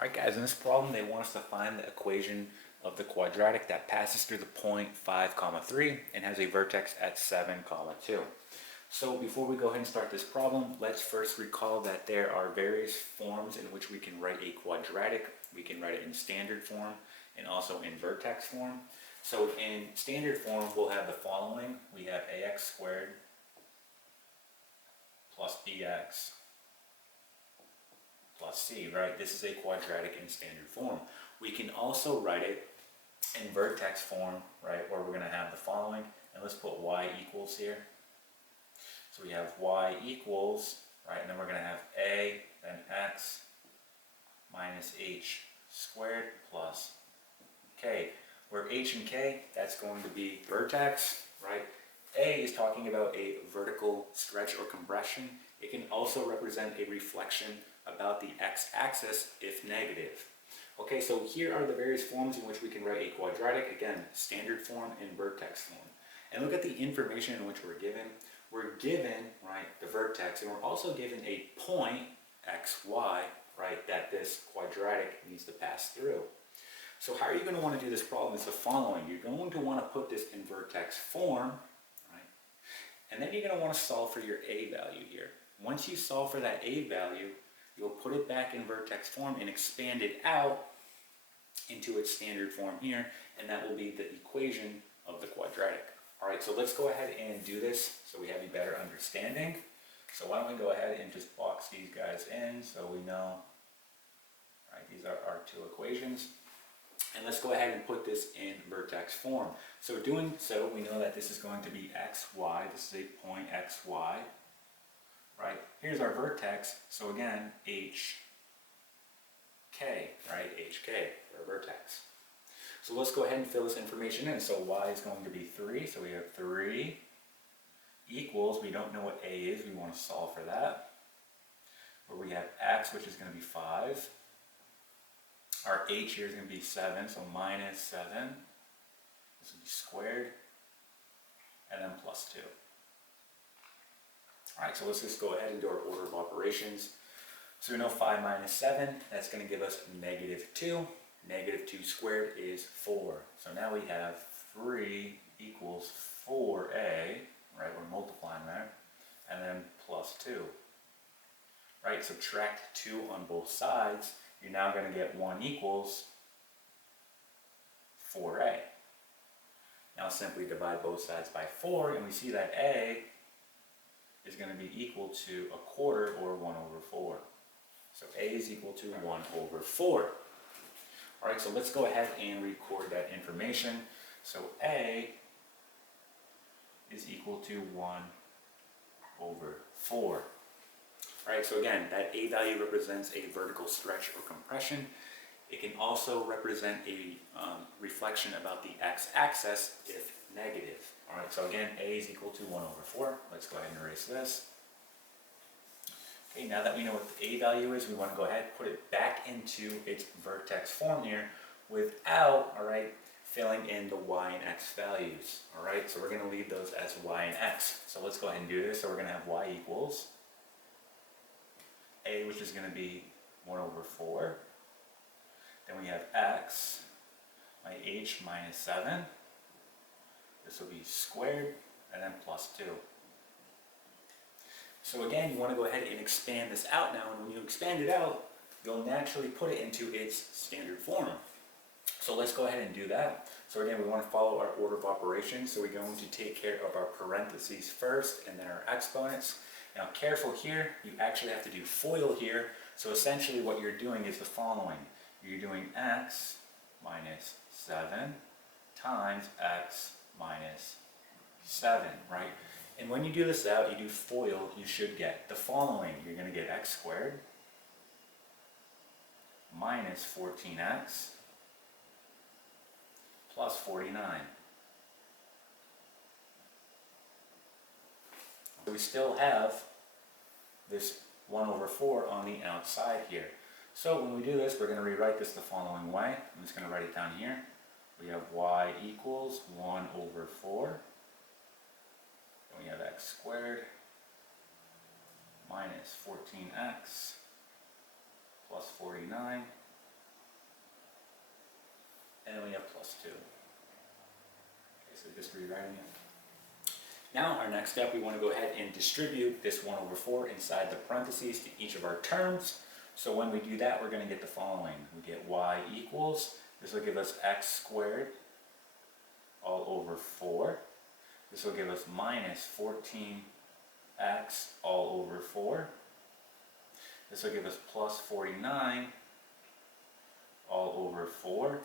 Alright guys, in this problem they want us to find the equation of the quadratic that passes through the point 5, 3 and has a vertex at 7, 2. So before we go ahead and start this problem, let's first recall that there are various forms in which we can write a quadratic. We can write it in standard form and also in vertex form. So in standard form we'll have the following. We have ax squared plus bx plus c, right? This is a quadratic in standard form. We can also write it in vertex form, right, where we're going to have the following, and let's put y equals here. So we have y equals, right, and then we're going to have a, then x, minus h squared plus k, where h and k, that's going to be vertex, right? A is talking about a vertical stretch or compression. It can also represent a reflection about the x-axis if negative. Okay, so here are the various forms in which we can write a quadratic. Again, standard form and vertex form. And look at the information in which we're given. We're given, right, the vertex, and we're also given a point, xy, right, that this quadratic needs to pass through. So how are you going to want to do this problem? It's the following. You're going to want to put this in vertex form, right, and then you're going to want to solve for your a value here. Once you solve for that a value, you'll put it back in vertex form and expand it out into its standard form here, and that will be the equation of the quadratic. All right, so let's go ahead and do this so we have a better understanding. So why don't we go ahead and just box these guys in so we know, all right, these are our two equations. And let's go ahead and put this in vertex form. So doing so, we know that this is going to be xy. This is a point xy. Right? Here's our vertex. So again, HK, right? HK, our vertex. So let's go ahead and fill this information in. So y is going to be 3. So we have 3 equals, we don't know what a is. We want to solve for that. Where we have x, which is going to be 5. Our h here is going to be 7. So minus 7. This will be squared. And then plus 2. Alright, so let's just go ahead and do our order of operations. So we know 5 minus 7, that's going to give us negative 2. Negative 2 squared is 4. So now we have 3 equals 4a, right, we're multiplying there, and then plus 2. Right, subtract 2 on both sides, you're now going to get 1 equals 4a. Now simply divide both sides by 4, and we see that a is going to be equal to 1/4 or 1 over 4. So a is equal to 1 over 4. Alright, so let's go ahead and record that information. So a is equal to 1 over 4. Alright, so again, that a value represents a vertical stretch or compression. It can also represent a reflection about the x-axis if negative. Alright, so again, a is equal to 1 over 4. Let's go ahead and erase this. Okay, now that we know what the a value is, we want to go ahead and put it back into its vertex form here without, alright, filling in the y and x values. Alright, so we're going to leave those as y and x. So let's go ahead and do this. So we're going to have y equals a, which is going to be 1 over 4. Then we have x, my h minus 7. This will be squared, and then plus 2. So again, you want to go ahead and expand this out now, and when you expand it out, you'll naturally put it into its standard form. So let's go ahead and do that. So again, we want to follow our order of operations, so we're going to take care of our parentheses first, and then our exponents. Now careful here, you actually have to do FOIL here, so essentially what you're doing is the following. You're doing x minus 7 times x minus 7, right? And when you do this out, you do FOIL, you should get the following. You're going to get x squared minus 14x plus 49. We still have this 1 over 4 on the outside here. So when we do this, we're going to rewrite this the following way. I'm just going to write it down here. We have y equals 1 over 4. Then we have x squared minus 14x plus 49 we have plus 2. Okay, so just rewriting it. Now our next step, we want to go ahead and distribute this 1 over 4 inside the parentheses to each of our terms. So when we do that, we're going to get the following. We get y equals, this will give us x squared all over 4. This will give us minus 14x all over 4. This will give us plus 49 all over 4.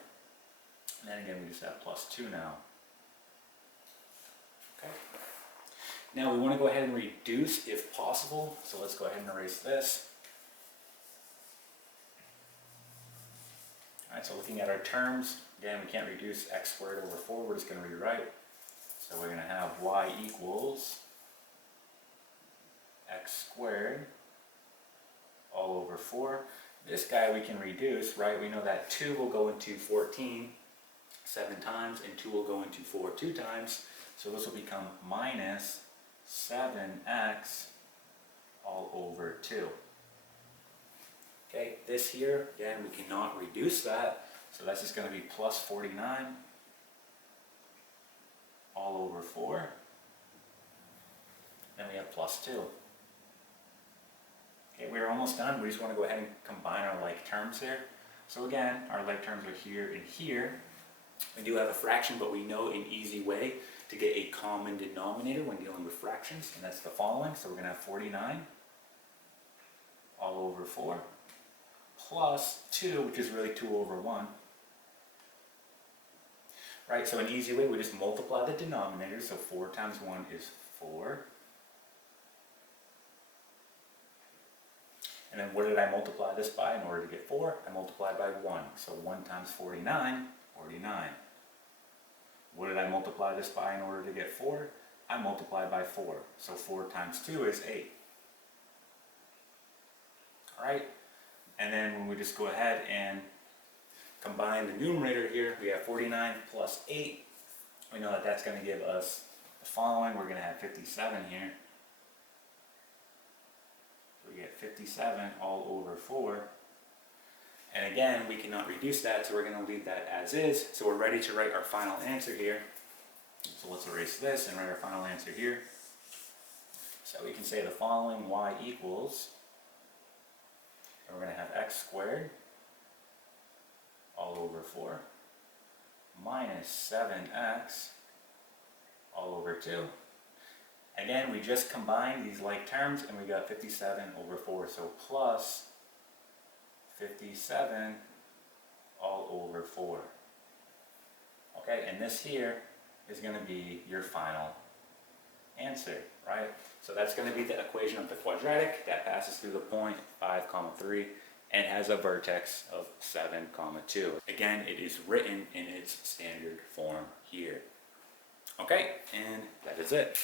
And then again, we just have plus 2 now. Okay. Now we want to go ahead and reduce if possible. So let's go ahead and erase this. Alright, so looking at our terms, again, we can't reduce x squared over 4. We're just going to rewrite. So we're going to have y equals x squared all over 4. This guy we can reduce, right? We know that 2 will go into 14 7 times, and 2 will go into 4 2 times. So this will become minus 7x all over 2. Okay, this here, again, we cannot reduce that. So that's just going to be plus 49 all over 4. Then we have plus 2. Okay, we're almost done. We just want to go ahead and combine our like terms here. So again, our like terms are here and here. We do have a fraction, but we know an easy way to get a common denominator when dealing with fractions, and that's the following. So we're going to have 49 all over 4 plus 2, which is really 2 over 1. Right, so an easy way, we just multiply the denominator. So 4 times 1 is 4. And then what did I multiply this by in order to get 4? I multiplied by 1. So 1 times 49, 49. What did I multiply this by in order to get 4? I multiplied by 4. So 4 times 2 is 8. Alright, and then when we just go ahead and combine the numerator here, we have 49 plus 8. We know that that's going to give us the following. We're going to have 57 here. So we get 57 all over 4. And again, we cannot reduce that, so we're going to leave that as is. So we're ready to write our final answer here. So let's erase this and write our final answer here. So we can say the following: y equals, and we're going to have x squared all over 4 minus 7x all over 2. Again, we just combined these like terms and we got 57 over 4. So plus 57 all over 4. Okay, and this here is going to be your final answer, right? So that's going to be the equation of the quadratic that passes through the point 5, 3 and has a vertex of 7, 2. Again, it is written in its standard form here. Okay, and that is it.